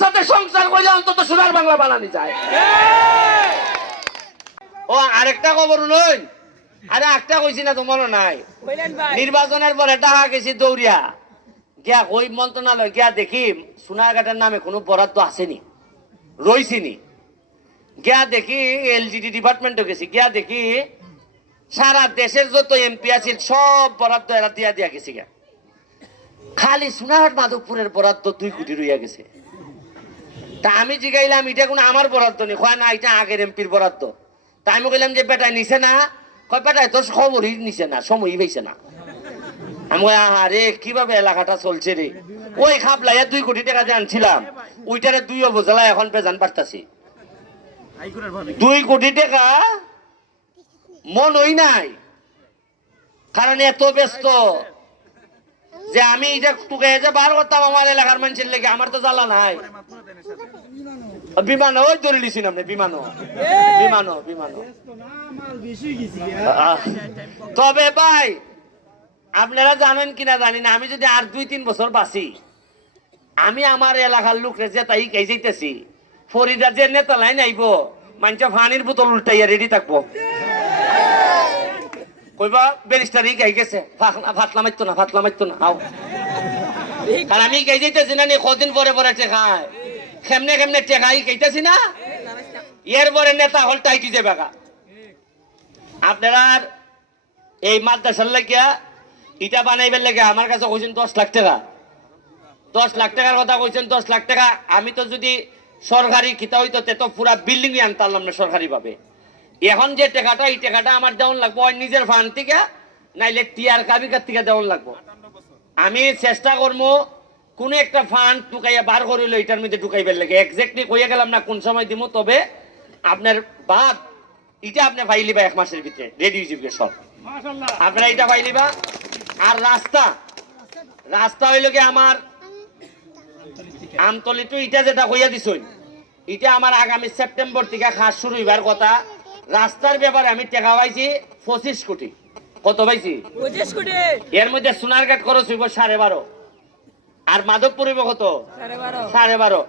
সাথে সংসার করলে অন্তত সোনার বাংলা বানানি যায়। ও আরেকটা খবর নই, আরে একটা কইছি না তোমারও নাই, নির্বাচনের পরে টাকা গেছি দৌড়িয়া গিয়া ওই মন্ত্রণালয় গিয়া দেখি সোনারঘাটের নামে কোনো বরাদ্দ আসেনি, রইছিনি। গিয়া দেখি এলজিডি ডিপার্টমেন্টে গেছি, গিয়া দেখি সারা দেশের যত এমপি আছিল সব বরাদ্দ এরা দিয়া দিয়া গেছি গা, খালি সোনারঘাট মাধবপুরের বরাদ্দ 2 কোটি রইয়া গেছে। তা আমি জিগাইলাম এটা কোনো আমার বরাদ্দ নেই, কয় না এটা আগের এমপির বরাদ্দ। তা আমি কইলাম যে বেটায় নিছে না, কয় বেটায় তোর খবরই নিছে না, সময়ই পাইছে না। আমি আরে কিভাবে এলাকাটা চলছে রে, ওই খাপলাইয়া 2 কোটি টাকা দিয়ে আনছিলাম, ওইটারে 2 উপজেলা এখন পেজান পারতাছি। 2 কোটি টাকা মনই নাই, কারণ এত ব্যস্ত যে আমি এটা টুকে যে বার করতাম আমার এলাকার মানুষের লেগে, আমার তো জ্বালা নাই। বিমানও ওই ধরে লিছি না, বিমানও বিমানও বিমানও। তবে ভাই আপনারা জানেন কিনা জানি না, আমি যদি আর 2-3 বছর বাঁচি, আমি আমার এলাকার লোকরে যে তাই কে যাইতেছি, ফরিদা যে নেতা লাইন আইব মানুষ পানির বোতল উল্টাইয়া রেডি থাকবো, কইবা ব্যারিস্টারই গাই গেছে, ফাতলা মারতো না, ফাতলা মারতো না আও। কারণ আমি গাই যাইতেছি না, কদিন পরে পরে টেকায় কেমনে কেমনে টেকাই গাইতেছি না, এর পরে নেতা হল টাইটি যাবে। আপনারা এই মাদ্রাসার লাগিয়া ইটা বানাইবার লাগে আমার কাছে কইছেন 10 লাখ টাকা, 10 লাখ টাকার কথা কইছেন। 10 লাখ টাকা আমি তো যদি সরকারি খিতা হইতো তে তো পুরা বিল্ডিং আনতাম না সরকারি ভাবে। এখন যে টাকাটা এই টাকাটা আমার দেওয়ান লাগবো নিজের ফান্ড থেকে, নাইলে টিআর কাবিকার থেকে দেওয়ান লাগবো। আমি চেষ্টা করবো কোন একটা ফান্ড ঢুকাইয়া বার করিল এটার মধ্যে ঢুকাইবার লাগে, এক্স্যাক্টলি কইয়া গেলাম না কোন সময় দিব। তবে আপনার বাদ এটা আপনি পাইলিবা 1 মাসের ভিতরে রেডি হয়ে যাবে সব, আপনারা এটা পাইলিবা। আর রাস্তা রাস্তা হইল কি আমার আমতলি তো ইটা যেটা কইয়া দিছই, এটা আমার আগামী সেপ্টেম্বর থেকে কাজ শুরু হইবার কথা। রাস্তার ব্যাপারে আমি টাকা পাইছি 25 কোটি। কত পাইছি? 25 কোটি। এর মধ্যে সোনারঘাট খরচ হইব 12.5, আর মাধবপুর হইব কত? 12.5।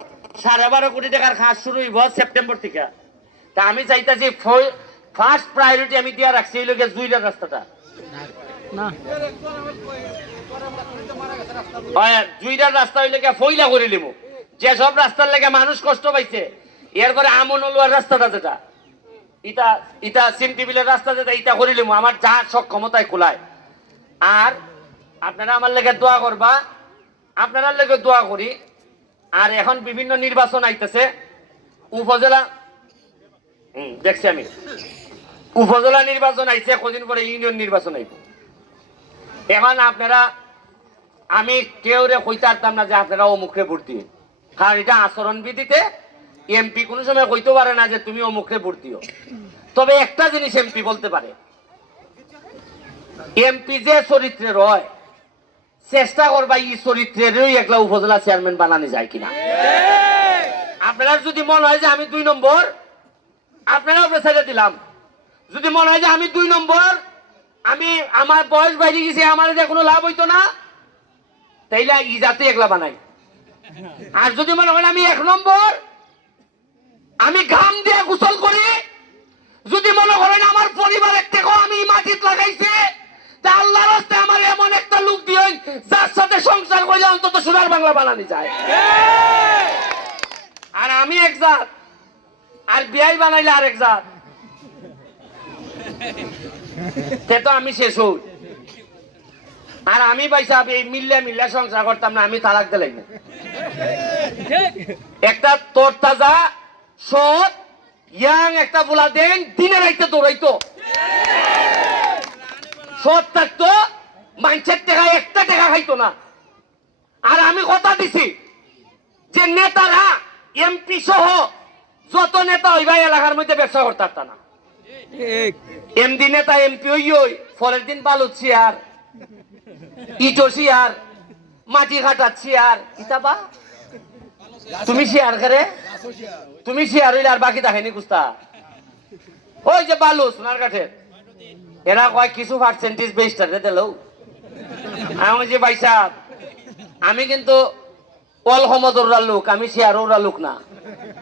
12.5 কোটি টাকার কাজ শুরু হইব সেপ্টেম্বর থেকে। তা আমি চাইতাছি ফার্স্ট প্রায়োরিটি আমি দিয়া রাখছি হইল গিয়ে জুইলার রাস্তাটা না, জুইলার রাস্তা হইলে গিয়ে ফইলা করে নিব। যেসব রাস্তার লেগে মানুষ কষ্ট পাইছে, এরপরে আমনলুয়ার রাস্তাটা যেটা ইটা ইটা সিম টিবিলের রাস্তা যেটা ইটা করে নিব আমার যা সক্ষমতায় খোলায়। আর আপনারা আমার লেগে দোয়া করবা, আপনারা লেগে দোয়া করি। আর এখন বিভিন্ন নির্বাচন আইতেছে, উপজেলা দেখছি আমি উপজেলা নির্বাচন আইছে, কদিন পরে ইউনিয়ন নির্বাচন আইব। এখন আপনারা আমি কেউ রে কইতে পারতাম না যে আপনারা অমুখরে ভোট দিন, কারণ এটা আচরণবিধিতে এমপি কোনো সময় কইতে পারে না যে তুমি অমুখরে ভোট দিও। তবে একটা জিনিস এমপি বলতে পারে, এমপি যে চরিত্রের হয় চেষ্টা করবা এই চরিত্রেরই একলা উপজেলা চেয়ারম্যান বানানো যায় কিনা। আপনারা যদি মনে হয় যে আমি 2 নম্বর, আপনারাও পেছাইতে দিলাম। যদি মনে হয় যে আমি 2 নম্বর, আমি আমার বয়স বাইরে গেছে, আমার যে কোনো লাভ হইতো না, তাইলে ই জাতি একলা বানাই। আর যদি মনে হয় আমি 1 নম্বর, আমি ঘাম দিয়ে গোসল করি, যদি মনে করেন আমার পরিবারের থেকে আমি মাটিতে লাগাইছি, তা আল্লাহর রাস্তায় আমার এমন একটা লোক দিয়েন যার সাথে সংসার করলে অন্তত সোনার বাংলা বানানি যায়। আর আমি এক জাত, আর বিয়াই বানাইলে আরেক জাত, তে তো আমি শেষ হই। আর আমি পয়সা এই মিল্লা সংসার করতাম না, আমি তালাক দিলাই না। একটা তোর তাজা সৎ ইয়াং একটা বলা দেন দিনে রাইতে দৌড়াইতো, সৎ থাকতো, মানুষের টাকা 1 টাকা খাইতো না। আর আমি কথা দিছি যে নেতারা এমপি সহ যত নেতা হইবা এলাকার মধ্যে ব্যবসা করতে পারত না। এমডি নেতা এমপি হইই পরের দিন বালুর চেয়ার, ইটো চেয়ার, মাটি কাটার চেয়ার, ইতাবা তুমি শেয়ার করে, তুমি শেয়ার হইলে আর বাকি দেখেনি কুস্তা। ওই যে বালু সোনারঘাটের এরা কয় কিছু পার্সেন্টেজ বেস্টারে দিল। আমি যে ভাই সাহেব আমি কিন্তু কল সমদুরার লোক, আমি শেয়ারওরা লোক না।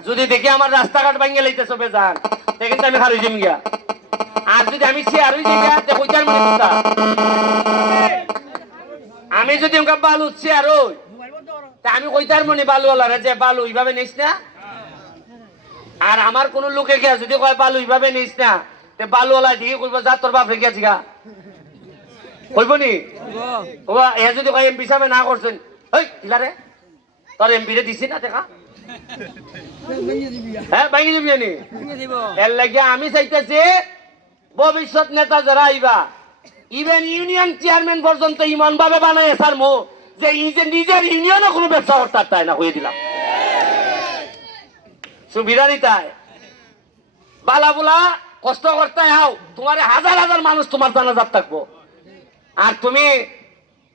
যদি দেখি আমার রাস্তাঘাট ভাঙিয়ে লাইতেছ বেজান, কিন্তু আমি খারুই জিম গিয়া। আর যদি আমি শেয়ারই জিগা কইতার মনে কথা, আমি যদি ওকে বালু শেয়ার হই, তা আমি কইতার মনে বালুওয়ালারে যে বালু এইভাবে নিস না। আর আমার কোন লোকে গিয়া যদি কয় বালু এইভাবে নিস না, তে বালুওয়ালা দিকে কইব যা তোর বাপ রেখে জিগা, কইব নি? ও এ যদি কয় এমপি সাহেব না করছেন, ওই কিলারে তোর এমপি রে দিছি না দেখা, হ্যাঁ ভাঙি দিবি নি। এর লাগে আমি চাইতেছি ভবিষ্যৎ নেতা যারা আইবা, ইভেন ইউনিয়ন চেয়ারম্যান পর্যন্ত ইমান ভাবে বানায় স্যার মো যে নিজের ইউনিয়নও কোনো ব্যবসা করতে চায় না, হয়ে দিলাম সুবিধা নিতায় বালা বুলা কষ্ট করতে হাও, তোমার হাজার হাজার মানুষ তোমার জানাজাত থাকবো। আর তুমি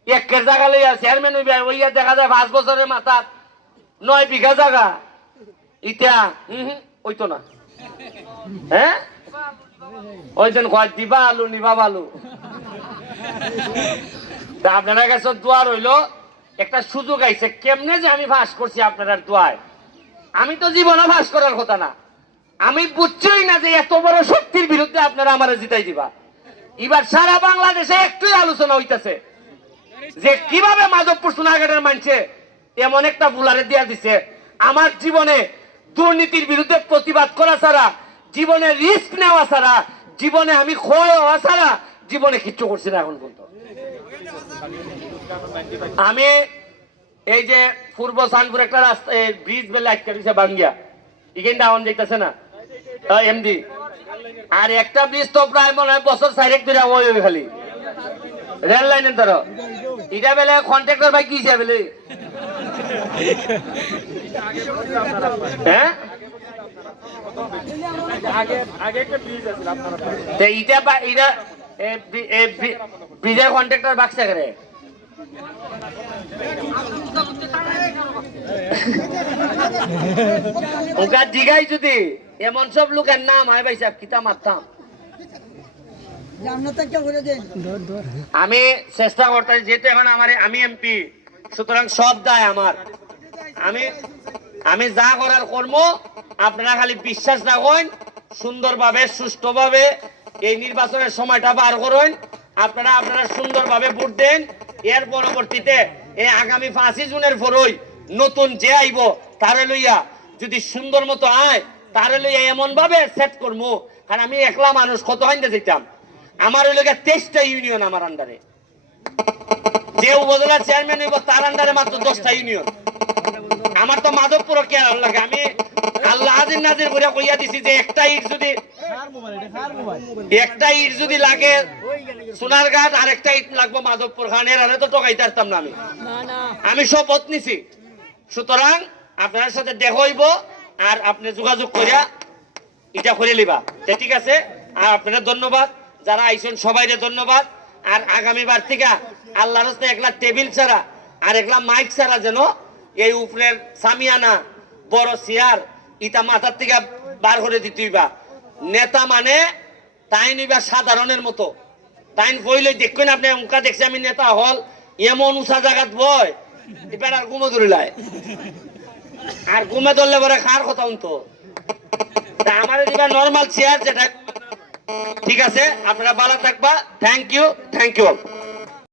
একের জায়গা লইয়া চেয়ারম্যান হইবা, ওইয়া দেখা যায় 5 বছরের মাথা 9 বিঘা জায়গা, ইটা ওই তো না। হ্যাঁ ওই জন কয় দিবা আলু নিবা বালু। আপনারা কাছে দোয়া রইলো, একটা সুযোগ আইছে, কেমনে যে আমি ফাঁস করছি আপনার দোয়ায়। আমি তো জীবনে ফাঁস করার কথা না, আমি বুঝছই না যে এত বড় শক্তির বিরুদ্ধে আপনারা আমারে জিতাই দিবা। এবার সারা বাংলাদেশে একটুই আলোচনা হইতেছে যে কিভাবে মাধবপুর সোনারঘাটের মানছে এমন একটা বুলারে দিয়া দিছে। আমার জীবনে দুর্নীতির বিরুদ্ধে প্রতিবাদ করা ছাড়া, জীবনে রিস্ক নেওয়া ছাড়া, জীবনে আমি ক্ষয় হওয়া ছাড়া জীবনে কিচ্ছু করছি না এখন পর্যন্ত। আমি এই যে পূর্ব সানপুর একটা রাস্তা ব্রিজ বেলে আটকে দিছে বাঙ্গিয়া, এখানে ডাউন যাইতেছে না এমডি। আর একটা ব্রিজ তো প্রায় মনে হয় বছর 4 ধরে ওই খালি রেল লাইনের ধরো, এটা বেলে কন্ট্রাক্টর ভাই কি হিসাবে বেলে, হ্যাঁ ব্রিজের কন্ট্রাক্টর বাক্সা করে ওকে দিঘাই যদি এমন সব লোকের নাম হয় ভাই সাহেব কিতা মারতাম। আমি চেষ্টা করতে, যেহেতু এখন আমি এমপি, সুতরাং সব দায় আমার। আমি যা করার কর্ম, আপনারা খালি বিশ্বাস রাখুন, সুন্দরভাবে সুষ্ঠুভাবে এই নির্বাচনের সময়টা পার করুন। আপনারা সুন্দরভাবে ভোট দেন। এর পরবর্তীতে এই আগামী 5 জুনের পরই নতুন যে আইব তারে লইয়া যদি সুন্দর মতো আয়, তারে লইয়া এমন ভাবে সেট করবো। কারণ আমি একলা মানুষ কত হাইন্দে যেতাম, আমার ওই লোকের 23টা ইউনিয়ন আমার আন্ডারে, যে উপজেলা চেয়ারম্যান হইব তার আন্ডারে মাত্র 10টা ইউনিয়ন। আমার তো মাধবপুর কে লাগে, আমি আল্লাহ হাজির নাজির করে কইয়া দিছি যে একটা ইট যদি লাগে সোনারঘাট, আর একটা ইট লাগবো মাধবপুর, খান এর আরে তো টকাইতে পারতাম না আমি শপথ নিছি। সুতরাং আপনার সাথে দেখা হইব, আর আপনি যোগাযোগ করিয়া এটা করে লিবা, ঠিক আছে? আর আপনাদের ধন্যবাদ, যারা আইসেন সবাইরে ধন্যবাদ। আর আগামীবার থেকে আল্লাহর রাস্তায় একলা টেবিল ছাড়া আর একলা মাইক ছাড়া যেন এই উপরের সামিয়ানা বড় চেয়ার ইটা মাথার থেকে বার করে দিতেইবা। নেতা মানে তাই নিবা সাধারণের মতো, তাই বইলে দেখবেন আপনি উনকা দেখছি আমি নেতা হল এমন উঁচা জায়গাত বয়, এবার আর ঘুমে ধরিলায়, আর ঘুমে ধরলে পরে কার কথা উনতো। আমার দিবা নর্মাল চেয়ার যেটা, ঠিক আছে? আপনারা ভালো থাকবা। Thank you.